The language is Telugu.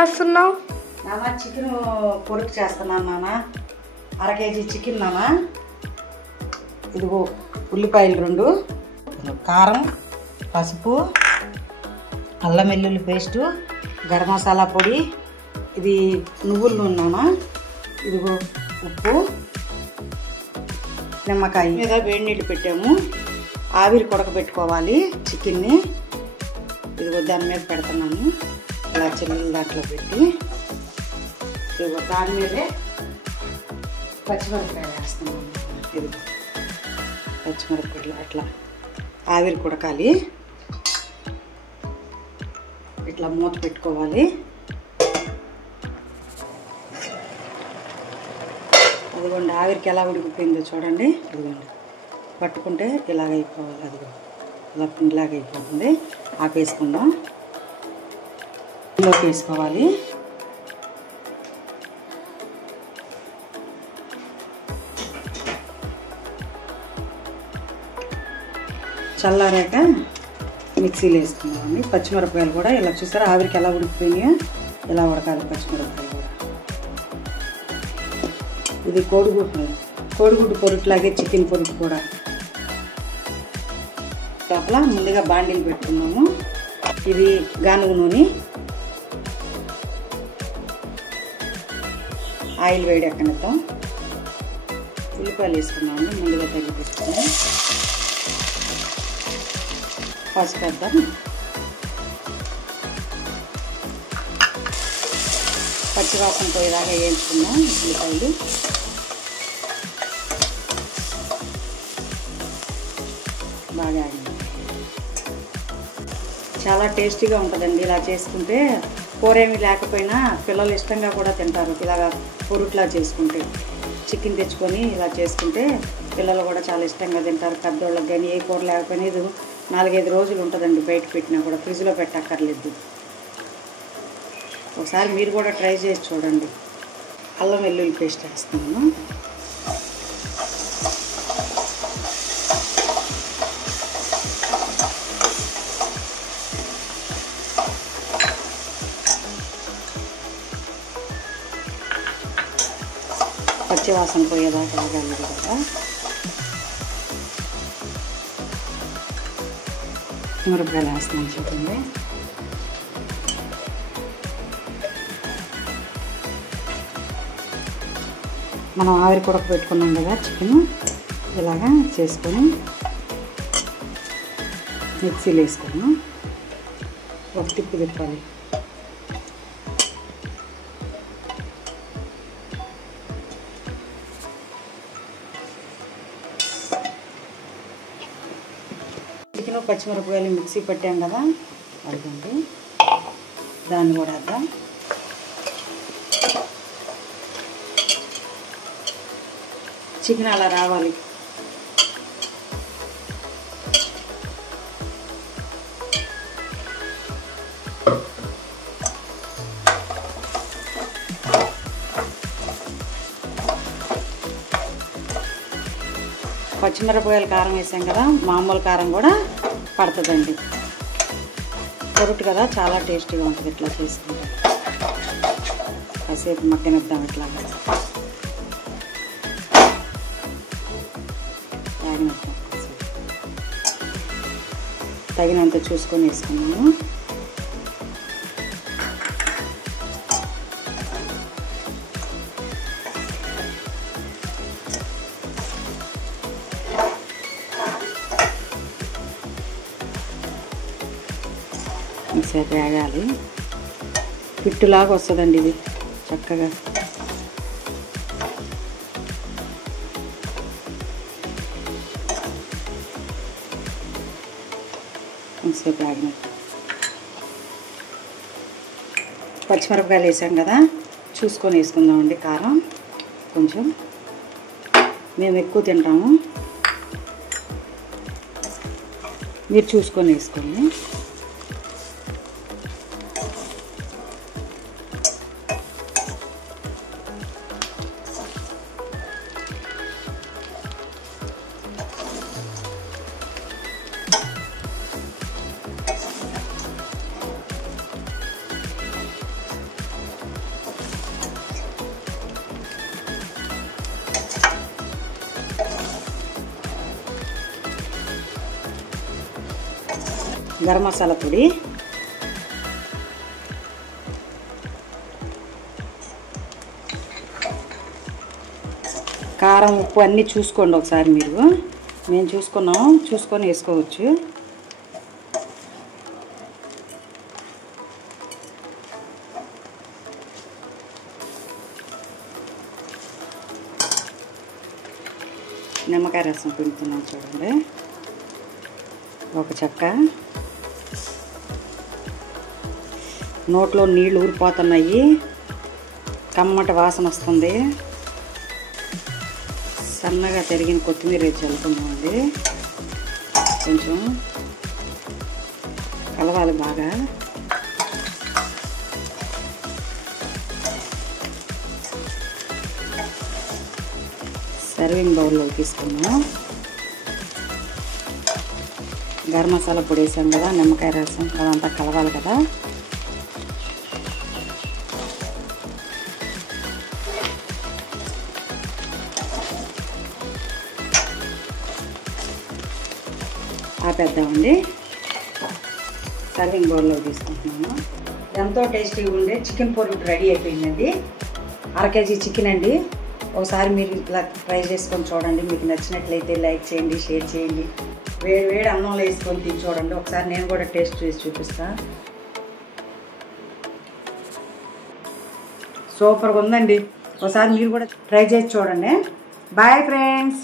చేస్తున్నావు? నాన్న చికెన్ పొరుగు చేస్తున్నాను నాన్న. 1/2 కేజీ చికెన్ నాన్న. ఇదిగో ఉల్లిపాయలు 2, కారం, పసుపు, అల్లం వెల్లుల్లి పేస్టు, గరం మసాలా పొడి, ఇది నువ్వుల నూనె నాన్న. ఇదిగో ఉప్పు, నిమ్మకాయ మీద వేడి నీళ్ళు పెట్టాము. ఆవిరి కొడకబెట్టుకోవాలి చికెన్ని. ఇదిగో దాని మీద పెడుతున్నాను. ఇలా చిల్లులు దాంట్లో పెట్టి ఇదిగో దాని మీదే పచ్చిమిరపకాయలు వేస్తున్నాను. ఇదిగో పచ్చిమిరపకాయలు అట్లా ఆవిరి కొడకాలి. ఇట్లా మూత పెట్టుకోవాలి. అదిగోండి ఆవిరికి ఎలా ఉడికిపోయిందో చూడండి. ఇదిగోండి పట్టుకుంటే ఇలాగ అయిపోవాలి. అదిగో ఇలా పిండిలాగా అయిపోతుంది. ఆపేసుకుందాం. ఇందులోకి వేసుకోవాలి. చల్లారాక మిక్సీలో వేసుకుందామండి. పచ్చిమిరపకాయలు కూడా ఇలా చూసారా ఆవిరికి ఎలా ఉడికిపోయినాయో ఇలా ఉడకాలి పచ్చిమిరపకాయలు కూడా. ఇది కోడిగుడ్డు పొరుట్లాగే చికెన్ పొరుగు కూడా. లోపల ముందుగా బాండీలు పెట్టుకున్నాము. ఇది గానుగ నూనె, ఆయిల్ వేడి ఎక్కనిద్దాం. ఉల్లిపాయలు వేసుకున్నాము ముందుగా తగ్గి పెట్టుకున్నాం. పసుపు వేద్దాం. పచ్చివాసన పోయేదాకా వేయించుకున్నాం ఉల్లిపాయలు. బాగా చాలా టేస్టీగా ఉంటుందండి ఇలా చేసుకుంటే. కూర ఏమి లేకపోయినా పిల్లలు ఇష్టంగా కూడా తింటారు. ఇలాగా పొరుట్లా చేసుకుంటే చికెన్ తెచ్చుకొని ఇలా చేసుకుంటే పిల్లలు కూడా చాలా ఇష్టంగా తింటారు. పెద్దోళ్ళకి కానీ ఏ కూర లేకపోయినా ఇది 4-5 రోజులు ఉంటుందండి. బయట పెట్టినా కూడా ఫ్రిడ్జ్లో పెట్టక్కర్లేదు. ఒకసారి మీరు కూడా ట్రై చేసి చూడండి. అల్లం వెల్లుల్లి పేస్ట్ వేస్తున్నాను. పచ్చివాసన పోయేదాకా ఆగాలి కదా. మిరపకాయలు వేస్తున్నాను చూడండి. మనం ఆవిరి కొడక పెట్టుకున్నాం కదా చికెన్, ఇలాగా చేసుకొని మిక్సీలో వేసుకున్నాం. ఒక తిప్పి తిప్పాలి. చికెన్ పచ్చిమిరపకాయలు మిక్సీ పెట్టాం కదా, అదిగోండి దాన్ని కూడా వేద్దాం. చికెన్ అలా రావాలి. పచ్చిమిరపకాయలు కారం వేసాం కదా, మామూలు కారం కూడా పడుతుందండి. పొరుటు కదా చాలా టేస్టీగా ఉంటుంది ఇట్లా చేసుకుంటే. కాసేపు మగ్గనిద్దాం. ఇట్లా తగినంత చూసుకొని వేసుకున్నాము. ఇంతసేపు వేగాలి. పిట్టులాగా వస్తుందండి ఇది చక్కగా. ఇంతసేపు వేగినట్టు. పచ్చిమిరపకాయలు వేసాం కదా, చూసుకొని వేసుకుందామండి. కారం కొంచెం మేము ఎక్కువ తింటాము, మీరు చూసుకొని వేసుకోండి. గరం మసాలా పొడి, కారం, ఉప్పు అన్నీ చూసుకోండి ఒకసారి మీరు. మేము చూసుకొని వేసుకోవచ్చు. నిమ్మకాయ రసం పిండుతున్నాం చూడండి. ఒక చెక్క, నోట్లో నీళ్ళు ఊరిపోతున్నాయి, కమ్మటి వాసన వస్తుంది. సన్నగా తరిగిన కొత్తిమీర వేసి చల్లుకుందామండి. కొంచెం కలవాలి బాగా. సర్వింగ్ బౌల్లో తీసుకున్నాం. గరం మసాలా పొడి వేసాం కదా, నిమ్మకాయ రసం అదంతా కలవాలి కదా. ఆపేద్దామండి. సర్వింగ్ బౌల్లో తీసుకుంటున్నాను. ఎంతో టేస్టీగా ఉండే చికెన్ పొరుటు రెడీ అయిపోయిందండి. 1/2 కేజీ చికెన్ అండి. ఒకసారి మీరు ఇట్లా ట్రై చేసుకొని చూడండి. మీకు నచ్చినట్లయితే లైక్ చేయండి, షేర్ చేయండి. వేడి అన్నంలో వేసుకొని తిని చూడండి. ఒకసారి నేను కూడా టేస్ట్ చేసి చూపిస్తాను. సూపర్గా ఉందండి. ఒకసారి మీరు కూడా ట్రై చేసి చూడండి. Bye friends.